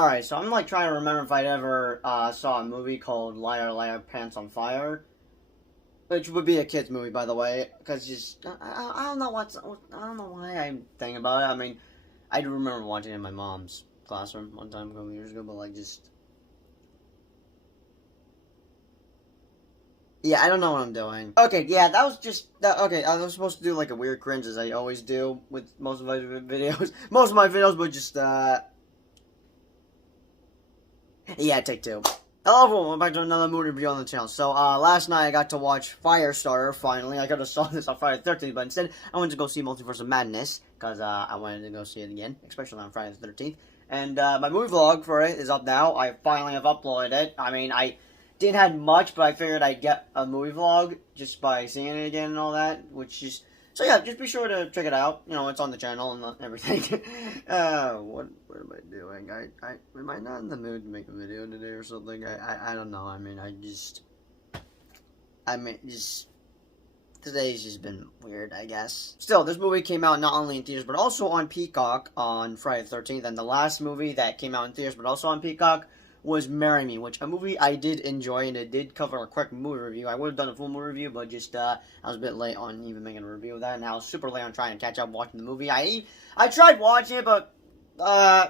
Alright, so I'm like trying to remember if I'd ever saw a movie called Liar Liar Pants on Fire. Which would be a kid's movie, by the way, because just I don't know I don't know why I'm thinking about it. I mean, I do remember watching it in my mom's classroom one time a couple years ago, but like just yeah, I don't know what I'm doing. Okay, yeah, that was just okay. I was supposed to do like a weird cringe as I always do with most of my videos, but just yeah, take two. Hello everyone, welcome back to another movie review on the channel. So, last night I got to watch FireStarter, finally. I could have saw this on Friday the 13th, but instead I went to go see Multiverse of Madness, because, I wanted to go see it again, especially on Friday the 13th. And, my movie vlog for it is up now. I finally have uploaded it. I mean, I didn't have much, but I figured I'd get a movie vlog just by seeing it again and all that, which is... So yeah, just be sure to check it out. You know, it's on the channel and everything. What am I doing? Am I not in the mood to make a video today or something? I don't know. I mean, today's just been weird, I guess. Still, this movie came out not only in theaters, but also on Peacock on Friday the 13th. And the last movie that came out in theaters, but also on Peacock, was Marry Me, which a movie I did enjoy, and it did cover a quick movie review. I would have done a full movie review, but just, I was a bit late on even making a review of that, and I was super late on trying to catch up watching the movie. I tried watching it, but,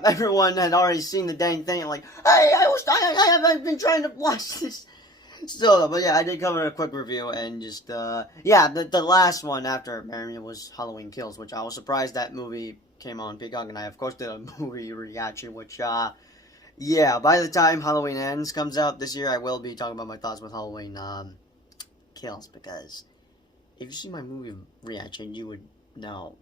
everyone had already seen the dang thing, and like, hey, I've been trying to watch this. Still, but yeah, I did cover a quick review, and just, yeah, the last one after Marry Me was Halloween Kills, which I was surprised that movie came on Peacock, and I, of course, did a movie reaction, which, yeah, by the time Halloween Ends comes out this year, I will be talking about my thoughts with Halloween Kills, because if you see my movie reaction, you would know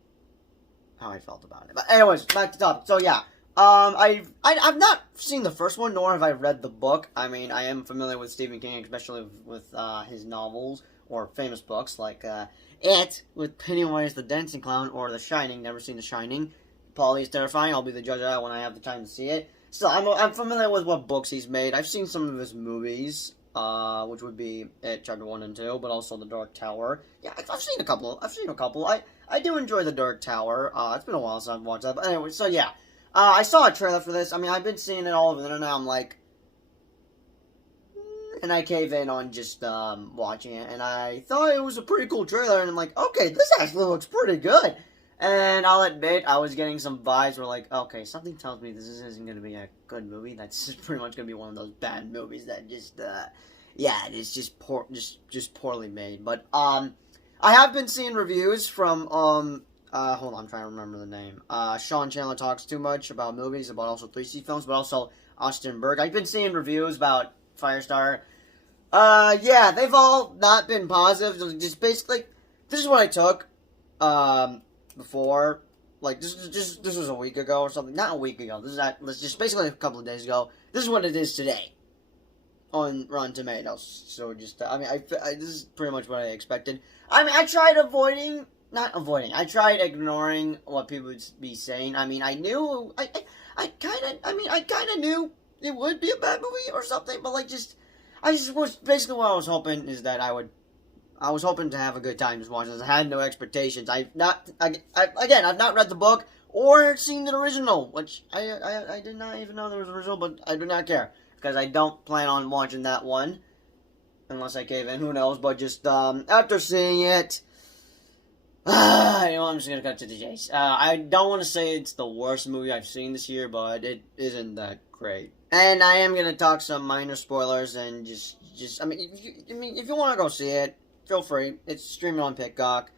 how I felt about it. But anyways, back to the topic. So yeah, I've not seen the first one, nor have I read the book. I mean, I am familiar with Stephen King, especially with his novels or famous books like It with Pennywise the Dancing Clown or The Shining. Never seen The Shining. Polly's terrifying. I'll be the judge of that when I have the time to see it. So I'm familiar with what books he's made. I've seen some of his movies, which would be It Chapter 1 and 2, but also The Dark Tower. Yeah, I've seen a couple. I do enjoy The Dark Tower. It's been a while since I've watched that. But anyway, so yeah. I saw a trailer for this. I mean, I've been seeing it all over the internet. I'm like... And I cave in on just watching it. And I thought it was a pretty cool trailer. And I'm like, okay, this actually looks pretty good. And I'll admit, I was getting some vibes where like, okay, something tells me this isn't going to be a good movie. That's just pretty much going to be one of those bad movies that just, yeah, it's just just poorly made. But, I have been seeing reviews from, hold on, I'm trying to remember the name. Sean Chandler Talks Too Much about movies, about also 3C films, but also Austin Berg. I've been seeing reviews about Firestarter. Yeah, they've all not been positive. Just basically, this is what I took, before, like, this was a week ago or something. Not a week ago. This just basically a couple of days ago. This is what it is today on Rotten Tomatoes. So just, I mean, this is pretty much what I expected. I mean, I tried I tried ignoring what people would be saying. I mean, I kind of knew it would be a bad movie or something, but like, I just was, basically what I was hoping is that I was hoping to have a good time just watching this. I had no expectations. I've not read the book or seen the original, which I did not even know there was an original, but I do not care, because I don't plan on watching that one, unless I cave in, who knows, but just, after seeing it, you know, I'm just gonna cut to the chase. I don't want to say it's the worst movie I've seen this year, but it isn't that great. And I am gonna talk some minor spoilers, and I mean, if you want to go see it, feel free. It's streaming on Peacock.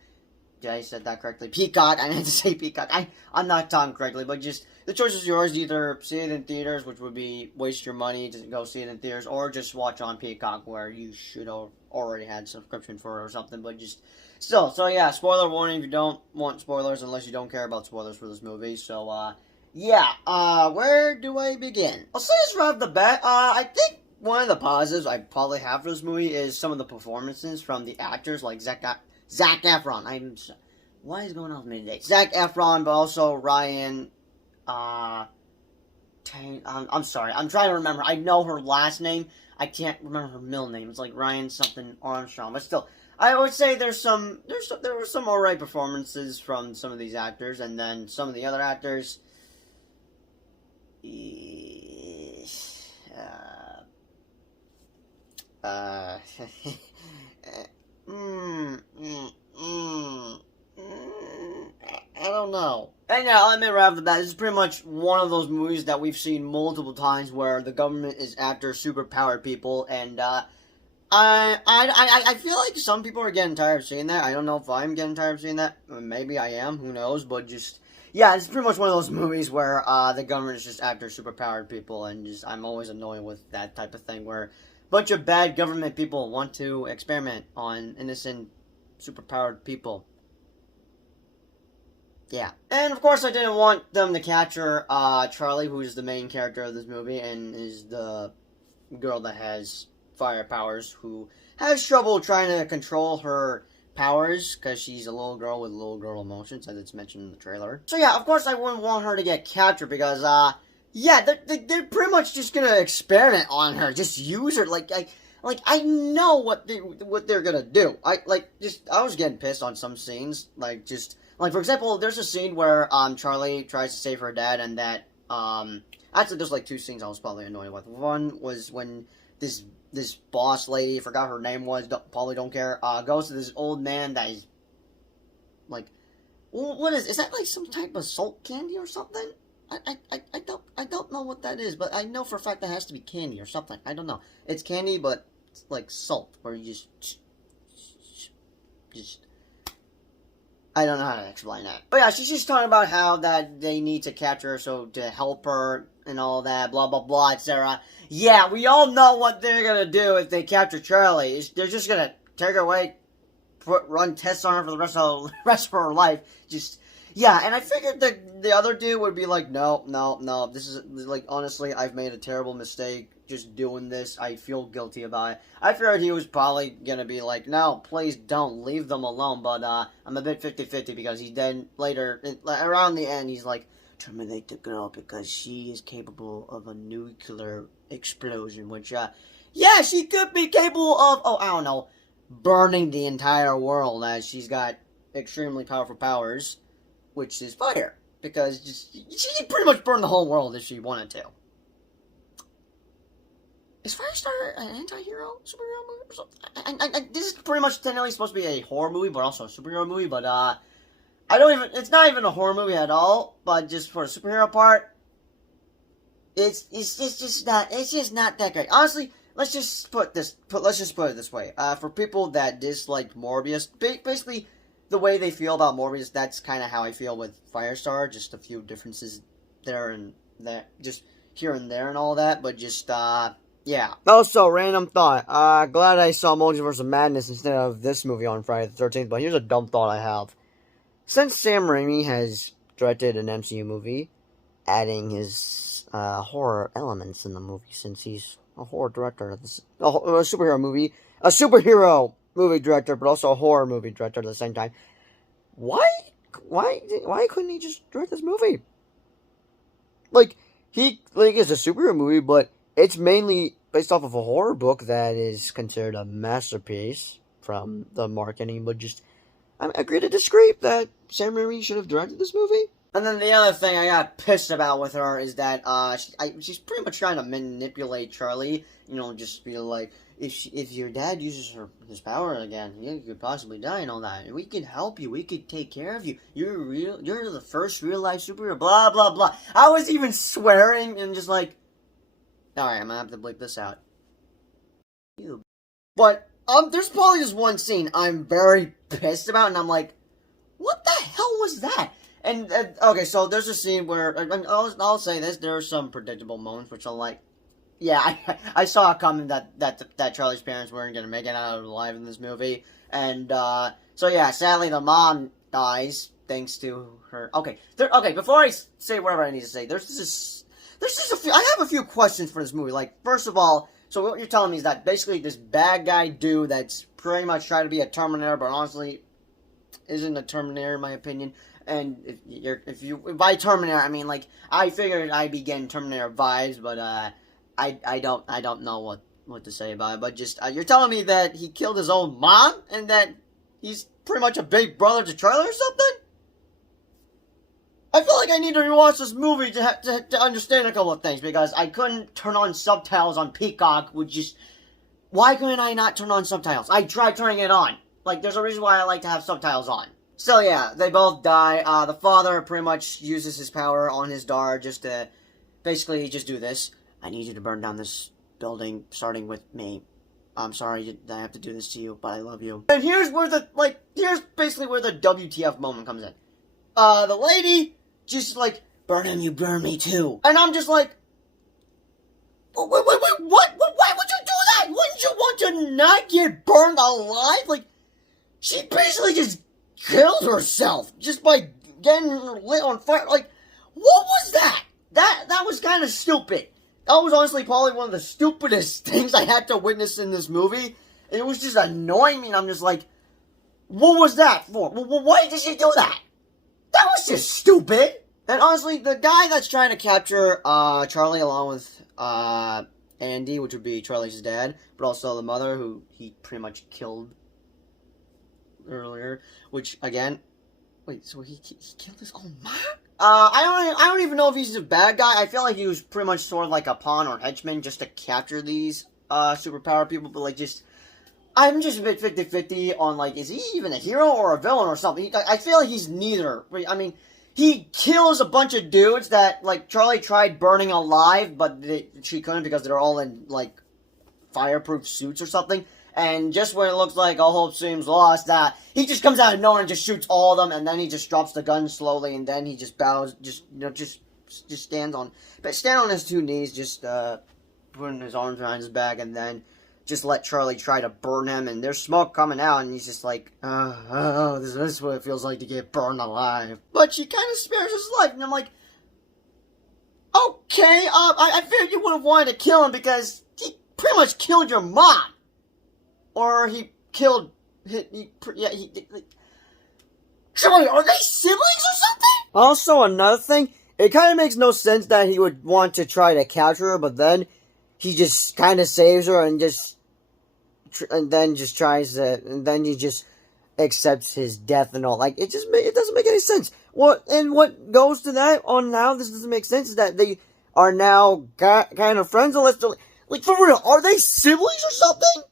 Yeah, I said that correctly. Peacock. I meant to say Peacock. I'm not talking correctly, but just the choice is yours. Either see it in theaters, which would be waste your money to go see it in theaters, or just watch on Peacock, where you should have already had subscription for it or something. But just still, so yeah, spoiler warning if you don't want spoilers, unless you don't care about spoilers for this movie. So yeah, where do I begin? I'll say this right off the bat. I think one of the positives I probably have for this movie is some of the performances from the actors, like Zac Efron. What is going on with me today? Zac Efron, but also Ryan, I'm sorry, I'm trying to remember. I know her last name. I can't remember her middle name. It's like Ryan something Armstrong, but still, I would say there were some alright performances from some of these actors, and then some of the other actors, Uh, mm, mm, mm, I don't know. And yeah, I'll admit right off the bat, this is pretty much one of those movies that we've seen multiple times where the government is after superpowered people, and I feel like some people are getting tired of seeing that. I don't know if I'm getting tired of seeing that. Maybe I am. Who knows? But just yeah, it's pretty much one of those movies where the government is just after superpowered people, and just I'm always annoyed with that type of thing where a bunch of bad government people want to experiment on innocent superpowered people. Yeah. And of course I didn't want them to capture Charlie, who's the main character of this movie and is the girl that has fire powers, who has trouble trying to control her powers because she's a little girl with little girl emotions, as it's mentioned in the trailer. So yeah, of course I wouldn't want her to get captured because, yeah, they're pretty much just gonna experiment on her, just use her, like I know what they're gonna do. I was getting pissed on some scenes, like for example, there's a scene where Charlie tries to save her dad, and that actually there's like two scenes I was probably annoyed with. One was when this boss lady, I forgot her name was, probably don't care, goes to this old man that is like, what is that, like some type of salt candy or something? I don't know what that is, but I know for a fact that has to be candy or something. I don't know. It's candy, but it's like salt, where you just I don't know how to explain that. But yeah, she's just talking about how that they need to capture her so to help her and all that, blah, blah, blah, etc. Yeah, we all know what they're gonna do if they capture Charlie. They're just gonna take her away, run tests on her for the rest of her life. Just, yeah, and I figured that the other dude would be like, no, this is, like, honestly, I've made a terrible mistake just doing this. I feel guilty about it. I figured he was probably gonna be like, no, please don't, leave them alone, but, I'm a bit 50-50 because he then, later, around the end, he's like, terminate the girl because she is capable of a nuclear explosion, which, yeah, she could be capable of, I don't know, burning the entire world, as she's got extremely powerful powers, which is fire, because she could pretty much burn the whole world if she wanted to. Is FireStarter an anti-hero superhero movie or something? This is pretty much technically supposed to be a horror movie, but also a superhero movie, but, it's not even a horror movie at all, but just for the superhero part, it's just not that great. Honestly, let's just put it this way. For people that dislike Morbius, basically, the way they feel about Morbius, that's kind of how I feel with Firestar. Just a few differences there and there, just here and there and all that, but just, yeah. Also, random thought. Glad I saw Multiverse of Madness instead of this movie on Friday the 13th, but here's a dumb thought I have. Since Sam Raimi has directed an MCU movie, adding his horror elements in the movie, since he's a horror director, a superhero movie director, but also a horror movie director at the same time, why couldn't he just direct this movie? Like, it's a superhero movie, but it's mainly based off of a horror book that is considered a masterpiece from the marketing, but just, I agree to disagree that Sam Raimi should have directed this movie. And then the other thing I got pissed about with her is that she's pretty much trying to manipulate Charlie. You know, just be like, if your dad uses his power again, you could possibly die and all that. We could help you. We could take care of you. You're the first real life superhero. Blah blah blah. I was even swearing and just like, all right, I'm gonna have to bleep this out. But there's probably just one scene I'm very pissed about, and I'm like, what the hell was that? And, okay, so there's a scene where, I'll say this, there are some predictable moments, which I'm like, yeah, I saw it coming that Charlie's parents weren't going to make it out alive in this movie, and, so yeah, sadly the mom dies, thanks to her, okay, before I say whatever I need to say, there's just I have a few questions for this movie, like, first of all, so what you're telling me is that basically this bad guy dude that's pretty much trying to be a Terminator, but honestly isn't a Terminator in my opinion. And by Terminator, I mean, like, I figured I'd be getting Terminator vibes, but I don't know what to say about it. But just you're telling me that he killed his own mom and that he's pretty much a big brother to Charlie or something? I feel like I need to rewatch this movie to understand a couple of things, because I couldn't turn on subtitles on Peacock with just Why couldn't I not turn on subtitles? I tried turning it on. Like, there's a reason why I like to have subtitles on. So yeah, they both die. The father pretty much uses his power on his daughter just to basically just do this. I need you to burn down this building, starting with me. I'm sorry that I have to do this to you, but I love you. And here's where here's basically where the WTF moment comes in. The lady just like, burn him, you burn me too. And I'm just like, wait, what? Why would you do that? Wouldn't you want to not get burned alive? Like, she basically just killed herself just by getting lit on fire. Like, what was that? That was kind of stupid. That was honestly probably one of the stupidest things I had to witness in this movie. It was just annoying me, and I'm just like, what was that for? Why did she do that? That was just stupid. And honestly, the guy that's trying to capture Charlie along with Andy, which would be Charlie's dad, but also the mother, who he pretty much killed earlier, which, again, wait, so he killed his own mom? I don't even know if he's a bad guy. I feel like he was pretty much sort of like a pawn or henchman just to capture these superpower people, but like I'm just a bit 50-50 on like, is he even a hero or a villain or something? I feel like he's neither. I mean, he kills a bunch of dudes that like Charlie tried burning alive, but she couldn't because they're all in like fireproof suits or something. And just when it looks like all hope seems lost, he just comes out of nowhere and just shoots all of them, and then he just drops the gun slowly, and then he just bows, just stands on his two knees, just putting his arms behind his back, and then just let Charlie try to burn him, and there's smoke coming out, and he's just like, this is what it feels like to get burned alive. But she kind of spares his life, and I'm like, okay, I figured you would have wanted to kill him because he pretty much killed your mom. Or he killed, Charlie, are they siblings or something? Also, another thing, it kind of makes no sense that he would want to try to capture her, but then he just kind of saves her and then he just accepts his death and all. Like, it doesn't make any sense. What goes to that on how this doesn't make sense is that they are now kind of friends, unless they're, like, for real, are they siblings or something?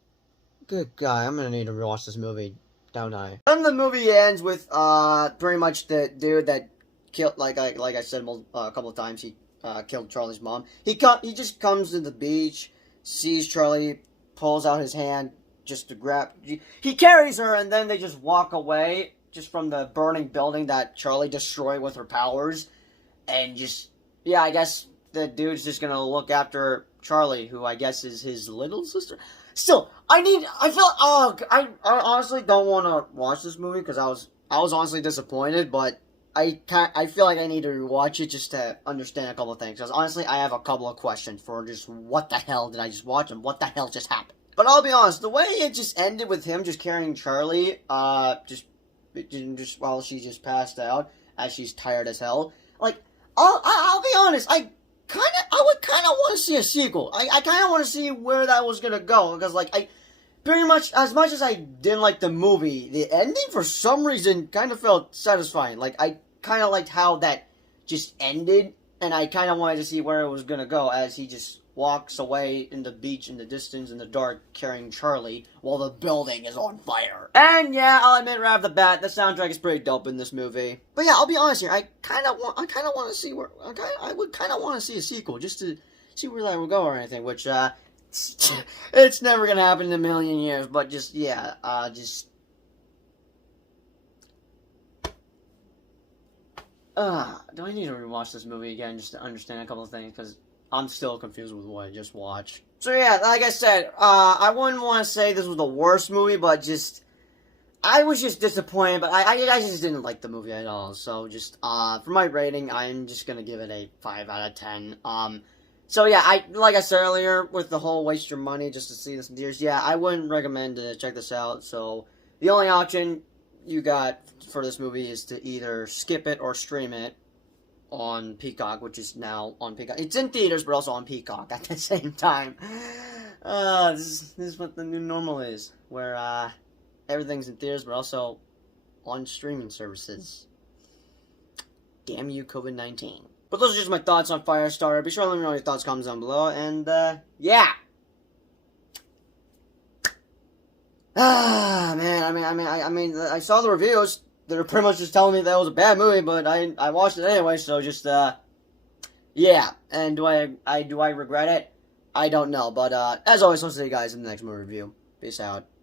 Good God, I'm gonna need to rewatch this movie, don't I? Then the movie ends with, pretty much the dude that killed, like I said a couple of times, he, killed Charlie's mom. He just comes to the beach, sees Charlie, pulls out his hand just to grab, he carries her, and then they just walk away, just from the burning building that Charlie destroyed with her powers, and just, yeah, I guess the dude's just gonna look after Charlie, who I guess is his little sister. Still, I honestly don't want to watch this movie because I was honestly disappointed, but I feel like I need to rewatch it just to understand a couple of things. Because honestly, I have a couple of questions for just what the hell did I just watch and what the hell just happened. But I'll be honest, the way it just ended with him just carrying Charlie, just while she just passed out as she's tired as hell. Like, I'll be honest, I would kind of want to see a sequel. I kind of want to see where that was going to go. Because, like, pretty much, as much as I didn't like the movie, the ending, for some reason, kind of felt satisfying. Like, I kind of liked how that just ended. And I kind of wanted to see where it was going to go as he just walks away in the beach in the distance in the dark carrying Charlie while the building is on fire. And yeah, I'll admit right off the bat, the soundtrack is pretty dope in this movie. But yeah, I'll be honest here, I kind of want to see where, I would kind of want to see a sequel just to see where that would go or anything, which, it's never gonna happen in a million years, but just, yeah, do I need to rewatch this movie again just to understand a couple of things, because I'm still confused with what I just watched. So yeah, like I said, I wouldn't want to say this was the worst movie, but just, I was just disappointed, but I just didn't like the movie at all. So just, for my rating, I'm just gonna give it a 5 out of 10. So yeah, like I said earlier, with the whole waste your money just to see this in theaters, yeah, I wouldn't recommend to check this out. So the only option you got for this movie is to either skip it or stream it on Peacock, which is now on Peacock. It's in theaters, but also on Peacock at the same time. This is what the new normal is, where everything's in theaters, but also on streaming services. Damn you, COVID-19. But those are just my thoughts on Firestarter. Be sure to let me know your thoughts, comments down below, and yeah. Man, I saw the reviews. They're pretty much just telling me that it was a bad movie, but I watched it anyway. So just yeah. And do I regret it? I don't know. But as always, I'll see you guys in the next movie review. Peace out.